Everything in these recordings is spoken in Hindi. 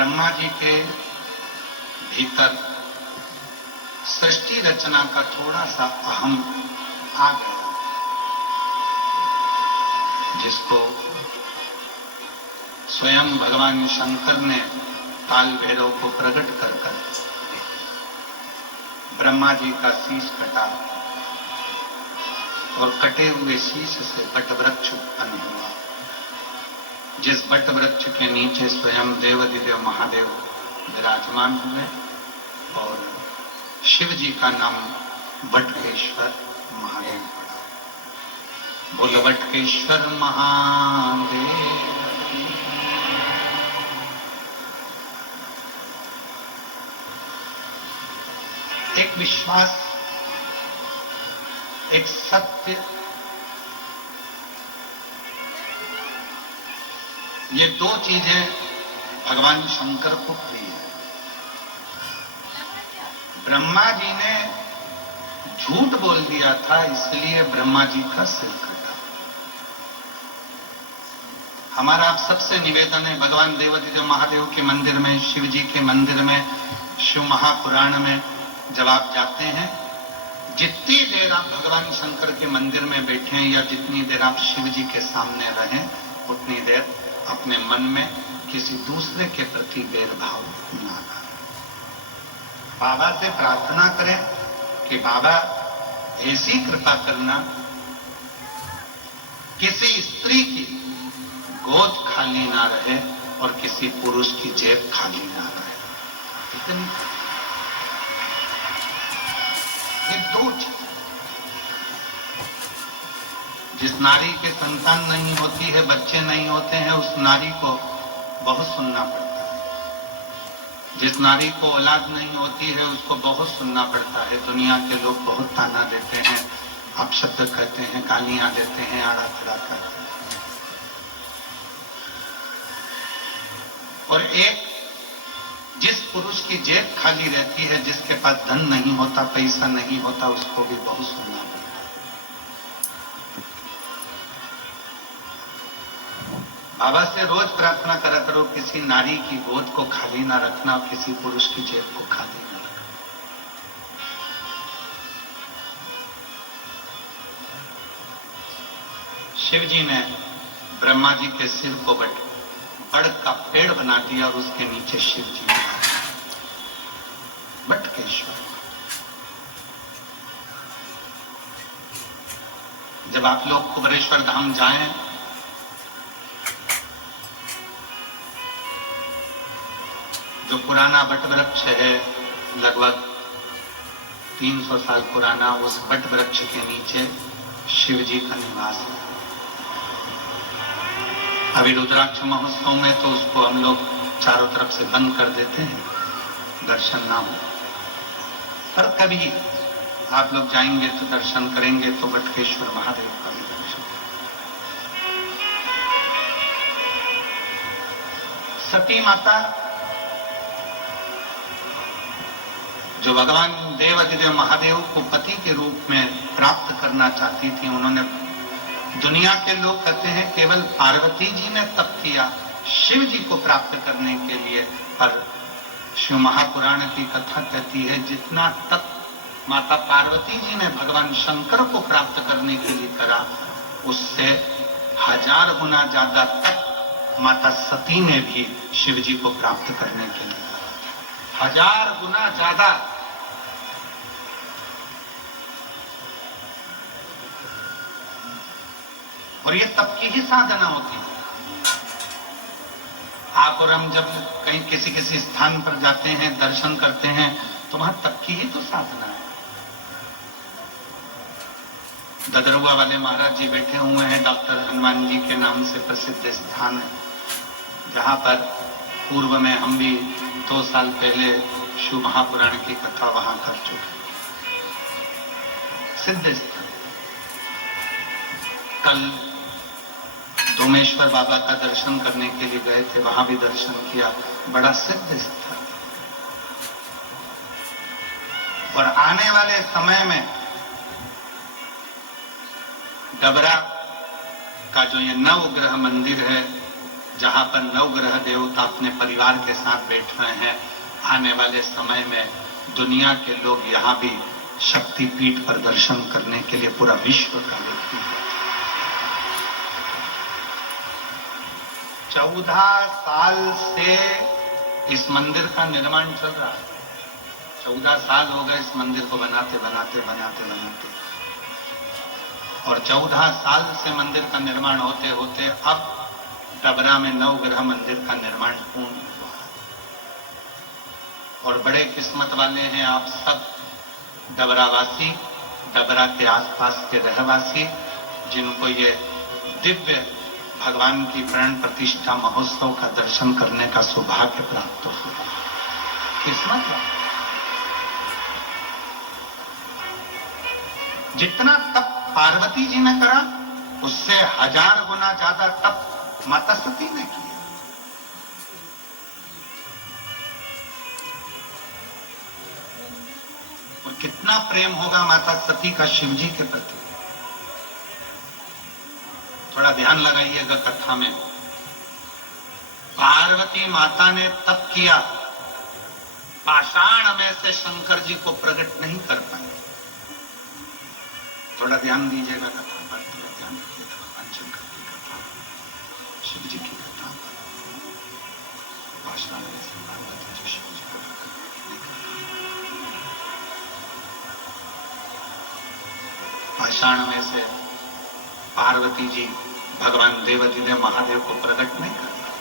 ब्रह्मा जी के भीतर सृष्टि रचना का थोड़ा सा अहम आ गया, जिसको स्वयं भगवान शंकर ने काल भैरव को प्रकट कर ब्रह्मा जी का शीश कटा और कटे हुए शीश से बट वृक्ष उत्पन्न हुआ, जिस बट वृक्ष के नीचे स्वयं देवाधिदेव महादेव विराजमान हुए और शिव जी का नाम बटकेश्वर महादेव पड़ा। बोल बटकेश्वर महादेव। एक विश्वास, एक सत्य, ये दो चीजें भगवान शंकर को प्रिय है। ब्रह्मा जी ने झूठ बोल दिया था, इसलिए ब्रह्मा जी का सिर कटा। हमारा आप सबसे निवेदन है, भगवान देवाधिदेव महादेव के मंदिर में, शिव जी के मंदिर में, शिव महापुराण में जब आप जाते हैं, जितनी देर आप भगवान शंकर के मंदिर में बैठे हैं या जितनी देर आप शिव जी के सामने रहें, उतनी देर अपने मन में किसी दूसरे के प्रति भेदभाव ना करें। बाबा से प्रार्थना करें कि बाबा ऐसी कृपा करना, किसी स्त्री की गोद खाली ना रहे और किसी पुरुष की जेब खाली ना रहे। इतनी ये दो चीज, जिस नारी के संतान नहीं होती है, बच्चे नहीं होते हैं, उस नारी को बहुत सुनना पड़ता है। जिस नारी को औलाद नहीं होती है, उसको बहुत सुनना पड़ता है। दुनिया के लोग बहुत ताना देते हैं, अपशब्द कहते हैं, गालियां देते हैं, आड़ा खड़ा करते हैं। और एक जिस पुरुष की जेब खाली रहती है, जिसके पास धन नहीं होता, पैसा नहीं होता, उसको भी बहुत सुनना पड़ता है। बाबा से रोज प्रार्थना करा करो, किसी नारी की गोद को खाली ना रखना और किसी पुरुष की जेब को खाली ना रखना। शिव जी ने ब्रह्मा जी के सिर को बड़ का पेड़ बना दिया और उसके नीचे शिव जी बटकेश्वर। जब आप लोग कुबेरेश्वर धाम जाएं, जो पुराना बट वृक्ष है, लगभग 300 साल पुराना, उस बट वृक्ष के नीचे शिव जी का निवास है। अभी रुद्राक्ष महोत्सव में तो उसको हम लोग चारों तरफ से बंद कर देते हैं, दर्शन ना हो। पर कभी आप लोग जाएंगे तो दर्शन करेंगे तो बटकेश्वर महादेव का भी दर्शन। सती माता जो भगवान देवाधिदेव महादेव को पति के रूप में प्राप्त करना चाहती थी, उन्होंने, दुनिया के लोग कहते हैं केवल पार्वती जी ने तप किया शिव जी को प्राप्त करने के लिए, पर शिव महापुराण की कथा कहती है जितना तप माता पार्वती जी ने भगवान शंकर को प्राप्त करने के लिए करा, उससे 1000 गुना ज्यादा तप माता सती ने भी शिव जी को प्राप्त करने के लिए करा। 1000 गुना ज्यादा। और ये तप की ही साधना होती है। आप और हम जब कहीं किसी स्थान पर जाते हैं, दर्शन करते हैं, तो वहां तप की ही तो साधना है। ददरुआ वाले महाराज जी बैठे हुए हैं, डॉक्टर हनुमान जी के नाम से प्रसिद्ध स्थान है, जहां पर पूर्व में हम भी 2 साल पहले शिव महापुराण की कथा वहां कर चुके। सिद्ध स्थान। कल डोमेश्वर बाबा का दर्शन करने के लिए गए थे, वहां भी दर्शन किया, बड़ा सिद्ध स्थान। और आने वाले समय में डबरा का जो ये नवग्रह मंदिर है, जहां पर नवग्रह देवता अपने परिवार के साथ बैठ रहे हैं, आने वाले समय में दुनिया के लोग यहाँ भी शक्तिपीठ पर दर्शन करने के लिए पूरा विश्व का व्यक्ति है। 14 साल से इस मंदिर का निर्माण चल रहा है। 14 साल हो गए इस मंदिर को बनाते बनाते बनाते बनाते, और 14 साल से मंदिर का निर्माण होते होते अब डबरा में नवग्रह मंदिर का निर्माण पूर्ण हुआ है। और बड़े किस्मत वाले हैं आप सब डबरावासी, डबरा के आसपास के रहवासी, जिनको ये दिव्य भगवान की प्राण प्रतिष्ठा महोत्सव का दर्शन करने का सौभाग्य प्राप्त हुआ। किस्मत है। जितना तप पार्वती जी ने करा उससे 1000 गुना ज्यादा तप माता सती ने किया। और कितना प्रेम होगा माता सती का शिव जी के प्रति। थोड़ा ध्यान लगाइएगा कथा में। पार्वती माता ने तप किया, पाषाण में से शंकर जी को प्रकट नहीं कर पाए। थोड़ा ध्यान दीजिएगा कथा पर, थोड़ा ध्यान दीजिएगा भगवान शंकर की कथा, शिव जी की कथा पर। पाषाण में से पार्वती जी शिव जी को पाषाण में से पार्वती जी भगवान देवाधिदेव महादेव को प्रकट नहीं कर पाए,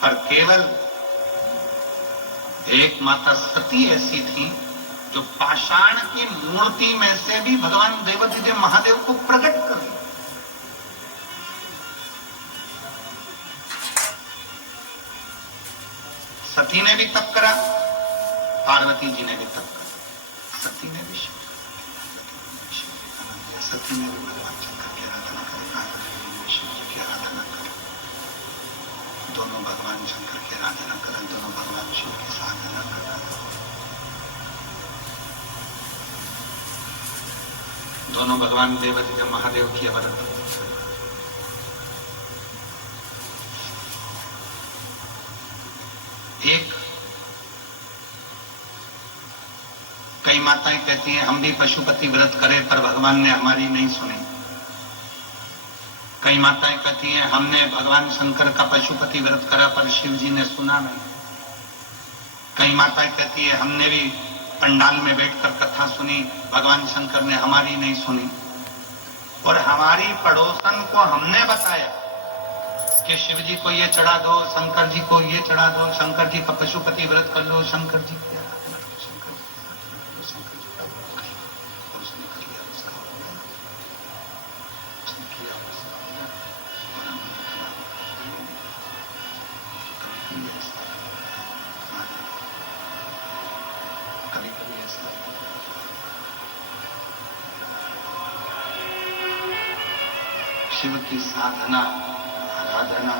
पर केवल एक माता सती ऐसी थी जो पाषाण की मूर्ति में से भी भगवान देवाधिदेव महादेव को प्रकट कर दी। सती ने भी तप करा, पार्वती जी ने भी तप करा। सती ने भी सती ने भी भगवान शंकर की आराधना करी, पार्वती ने शिव जी की आराधना करी। दोनों भगवान शंकर की आराधना करें, दोनों भगवान शिव की साधना करें, दोनों भगवान देवाधिदेव महादेव की आराधना। एक कई माताएं कहती हैं हम भी पशुपति व्रत करें पर भगवान ने हमारी नहीं सुनी। कई माताएं कहती हैं हमने भगवान शंकर का पशुपति व्रत करा पर शिव जी ने सुना नहीं। कई माताएं कहती है हमने भी पंडाल में बैठकर कथा सुनी, भगवान शंकर ने हमारी नहीं सुनी। और हमारी पड़ोसन को हमने बताया कि शिव जी को ये चढ़ा दो, शंकर जी को ये चढ़ा दो, शंकर जी का पशुपति व्रत कर लो, शंकर जी की आराधना करो, शंकर जी की आराधना करो, शंकर जी का व्रत कर लो। उसने कर लिया, उसका हो गया, उसने किया, उसका हो गया, और हमने करा। कभी कभी ऐसा कभी कभी ऐसा शिव की साधना, आराधना,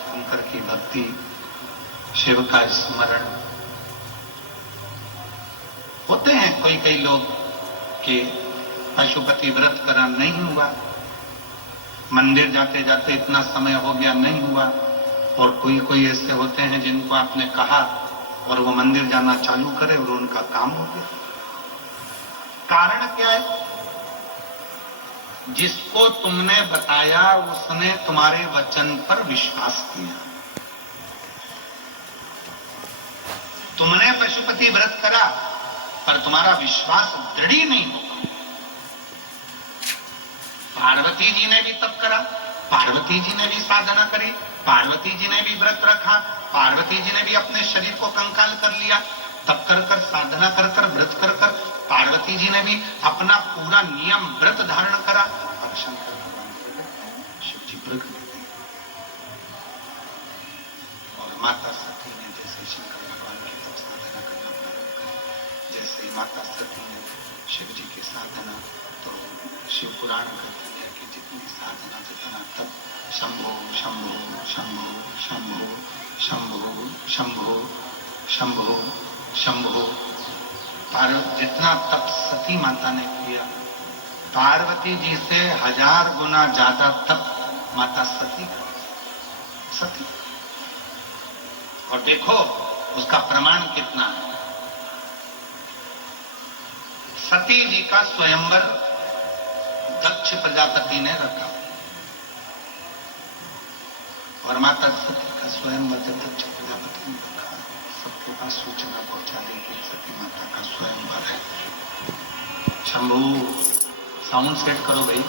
शंकर की भक्ति, शिव का स्मरण होते हैं। कई लोग कि पशुपति व्रत करा नहीं हुआ, मंदिर जाते जाते इतना समय हो गया नहीं हुआ। और कोई ऐसे होते हैं जिनको आपने कहा और वो मंदिर जाना चालू करे और उनका काम हो गया। कारण क्या है? जिसको तुमने बताया उसने तुम्हारे वचन पर विश्वास किया। तुमने पशुपति व्रत करा पर तुम्हारा विश्वास दृढ़ नहीं होगा। पार्वती जी ने भी तप करा, पार्वती जी ने भी साधना करी, पार्वती जी ने भी व्रत रखा, पार्वती जी ने भी अपने शरीर को कंकाल कर लिया, तप कर कर, साधना कर कर, व्रत कर कर। पार्वती जी ने भी अपना पूरा नियम व्रत धारण करा। और शंकर भगवान शिव जी प्रकट हुए। और माता सती ने जैसे शंकर भगवान की तप साधना करना प्रारंभ कर, जैसे माता सती ने शिव जी की साधना, तो शिव पुराण कहते हैं कि जितनी साधना जितना तप, शंभो शंभो शंभो शंभो शंभो शंभो शंभो शंभो। जितना तप सती माता ने किया, पार्वती जी से 1000 गुना ज्यादा तप माता सती का। सती। और देखो उसका प्रमाण कितना है। सती जी का स्वयंवर दक्ष प्रजापति ने रखा और माता सती का स्वयंवर दक्ष प्रजापति ने रखा, सबके पास सूचना पहुंचा दी कि सती माता का स्वयंवर है। शंभू साउंड सेट करो भाई,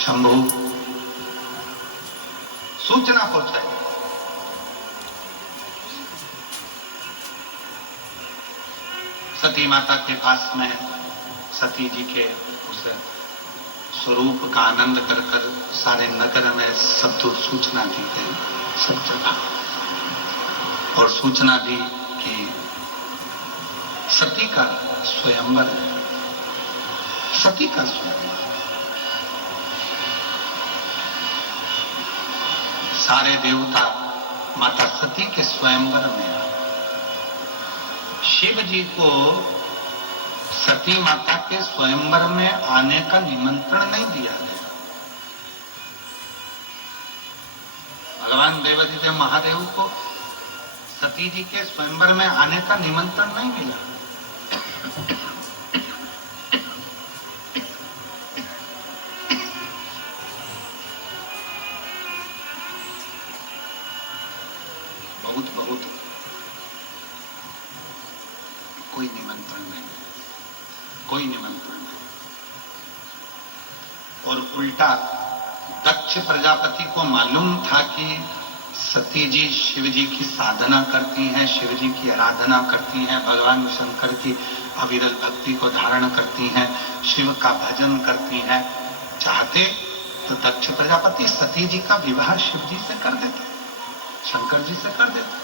शंभू सूचना पहुंचाई। सती माता के पास में सती जी के उस स्वरूप का आनंद कर कर सारे नगर में सब तो सूचना दी गई, सब जगह। और सूचना दी कि सती का स्वयंवर है, सती का स्वयंवर। सारे देवता माता सती के स्वयंवर में। शिव जी को सती माता के स्वयंवर में आने का निमंत्रण नहीं दिया गया। भगवान देवादिदेव महादेव को सती जी के स्वयंवर में आने का निमंत्रण नहीं मिला। बहुत कोई निमंत्रण नहीं, कोई निमंत्रण नहीं। और उल्टा दक्ष प्रजापति को मालूम था कि सती जी शिव जी की साधना करती हैं, शिव जी की आराधना करती हैं, भगवान शंकर की अविरल भक्ति को धारण करती हैं, शिव का भजन करती हैं। चाहते तो दक्ष प्रजापति सती जी का विवाह शिव जी से कर देते, शंकर जी से कर देते।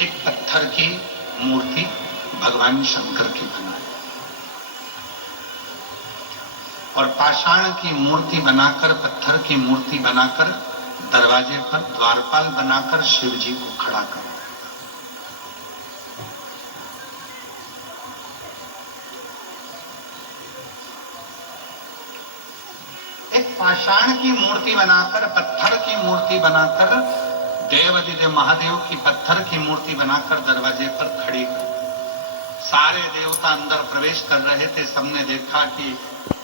एक पत्थर की मूर्ति भगवान शंकर की बनाई और पाषाण की मूर्ति बनाकर, पत्थर की मूर्ति बनाकर दरवाजे पर द्वारपाल बनाकर शिव जी को खड़ा कर। एक पाषाण की मूर्ति बनाकर, पत्थर की मूर्ति बनाकर, देवादिदेव महादेव की पत्थर की मूर्ति बनाकर दरवाजे पर खड़ी कर। सारे देवता अंदर प्रवेश कर रहे थे। सबने देखा कि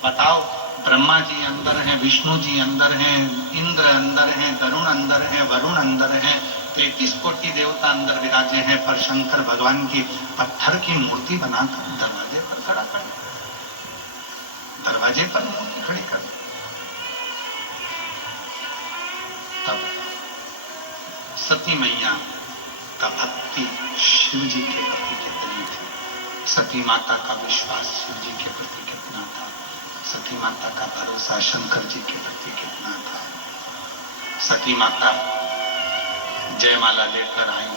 बताओ, ब्रह्मा जी अंदर हैं, विष्णु जी अंदर हैं, इंद्र अंदर हैं, गरुण अंदर हैं, वरुण अंदर हैं, 33 कोटि देवता अंदर विराजे हैं, पर शंकर भगवान की पत्थर की मूर्ति बनाकर दरवाजे पर खड़ा कर, दरवाजे पर मूर्ति खड़ी कर। तब सती मैया का भक्ति शिव जी के प्रति कितनी थी, सती माता का विश्वास शिव जी के प्रति कितना था, सती माता का भरोसा शंकर जी के प्रति कितना था। सती माता जयमाला लेकर आई,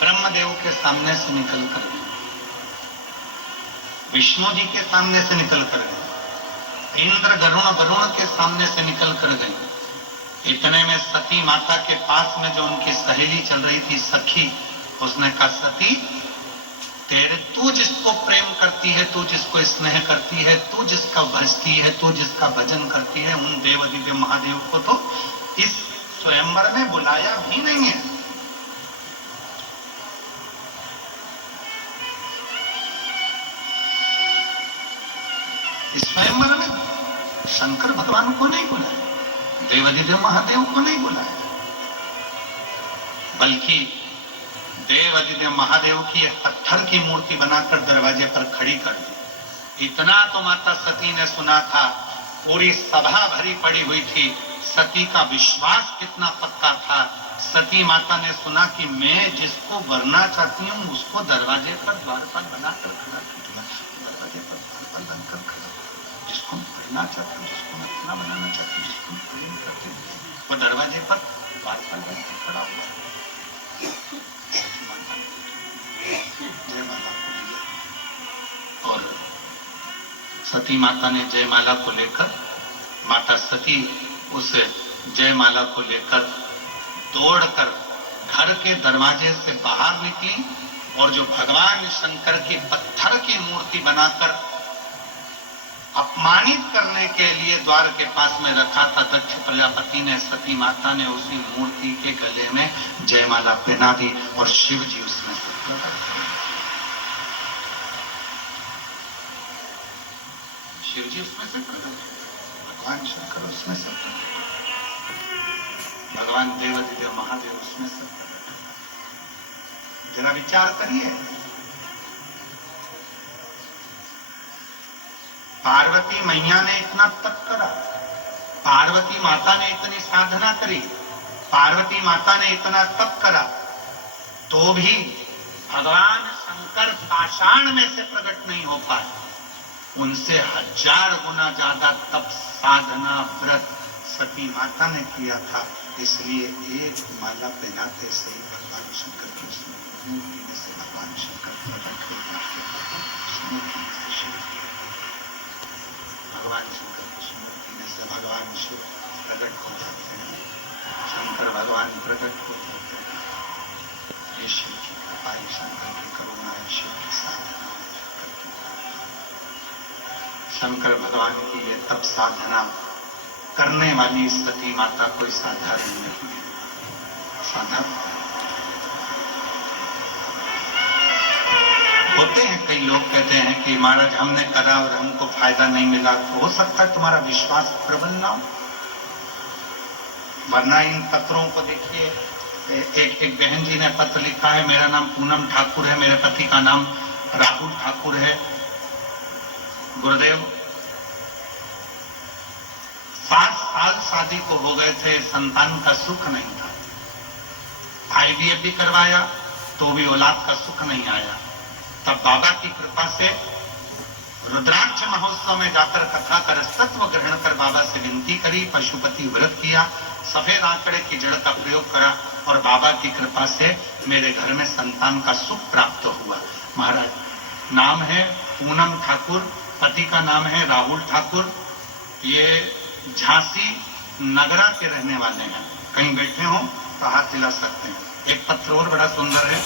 ब्रह्मदेव के सामने से निकल कर गई, विष्णु जी के सामने से निकल कर गई, इंद्र गरुण वरुण के सामने से निकल कर गई। इतने में सती माता के पास में जो उनकी सहेली चल रही थी, सखी, उसने कहा, सती तू जिसको प्रेम करती है, तू जिसको स्नेह करती है, तू जिसका भजती है, तू जिसका भजन करती है, उन देवादिदेव महादेव को तो इस स्वयंवर में बुलाया भी नहीं है। इस स्वयंवर में शंकर भगवान को नहीं बुलाया, देवादिदेव महादेव को नहीं बुलाया, बल्कि देवादिदेव महादेव की एक पत्थर की मूर्ति बनाकर दरवाजे पर खड़ी कर दी। इतना तो माता सती ने सुना था, पूरी सभा भरी पड़ी हुई थी, सती का विश्वास कितना पक्का था। सती माता ने सुना कि मैं जिसको वरना चाहती हूँ उसको दरवाजे पर द्वारपाल बनाकर खड़ा कर दिया, दरवाजे पर द्वारपाल बनकर खड़ा, जिसको वरना चाहती हूँ, जिसको मैं अपना बनाना चाहती हूँ, जिसको प्रेम करती हूँ, वो दरवाजे पर द्वारपाल बनकर खड़ा हुआ। जयमाला को लिया और सती माता ने जयमाला को लेकर, माता सती उस जयमाला को लेकर दौड़कर घर के दरवाजे से बाहर निकली और जो भगवान शंकर की पत्थर की मूर्ति बनाकर अपमानित करने के लिए द्वार के पास में रखा था। दक्ष प्रजापति ने, सती माता ने उसी मूर्ति के गले में जयमाला पहना दी और शिव जी उसमें से प्रकट हुए। शिव जी उसमें से प्रकट हुए, भगवान शंकर उसमें से प्रकट हुए, भगवान देवाधिदेव महादेव उसमें से प्रकट हुए। जरा विचार करिए, पार्वती मैया ने इतना तप करा, पार्वती माता ने इतनी साधना करी, पार्वती माता ने इतना तप करा, तो भी भगवान शंकर पाषाण में से प्रकट नहीं हो पाए। उनसे 1000 गुना ज्यादा तप, साधना, व्रत सती माता ने किया था। इसलिए एक माला पहनाते से ही भगवान शंकर की मूर्ति में से भगवान शंकर प्रकट हो जाते हैं। भगवान शंकर की मूर्ति में से भगवान शिव प्रकट हो जाते हैं, शंकर भगवान प्रकट हो जाते हैं। ये शिव की कृपा, शंकर की करुणा, शिव की साधना, शंकर भगवान की ये तप साधना करने वाली सती माता कोई साधारण नहीं है, साधारण। होते हैं कई लोग कहते हैं कि महाराज हमने करा और हमको फायदा नहीं मिला। तो हो सकता है तुम्हारा विश्वास प्रबल ना हो, वरना इन पत्रों को देखिए। एक बहन जी ने पत्र लिखा है, मेरा नाम पूनम ठाकुर है, मेरे पति का नाम राहुल ठाकुर है। गुरुदेव 7 साल शादी को हो गए थे, संतान का सुख नहीं था, IVF भी करवाया तो भी औलाद का सुख नहीं आया। तब बाबा की कृपा से रुद्राक्ष महोत्सव में जाकर कथा कर तत्व ग्रहण कर बाबा से विनती करी, पशुपति व्रत किया, सफेद आंकड़े की जड़ का प्रयोग करा और बाबा की कृपा से मेरे घर में संतान का सुख प्राप्त हुआ। महाराज नाम है पूनम ठाकुर, पति का नाम है राहुल ठाकुर। ये झांसी नगरा के रहने वाले हैं। कहीं बैठे हो तो हाथ हिला सकते हैं। एक पत्र और बड़ा सुंदर है,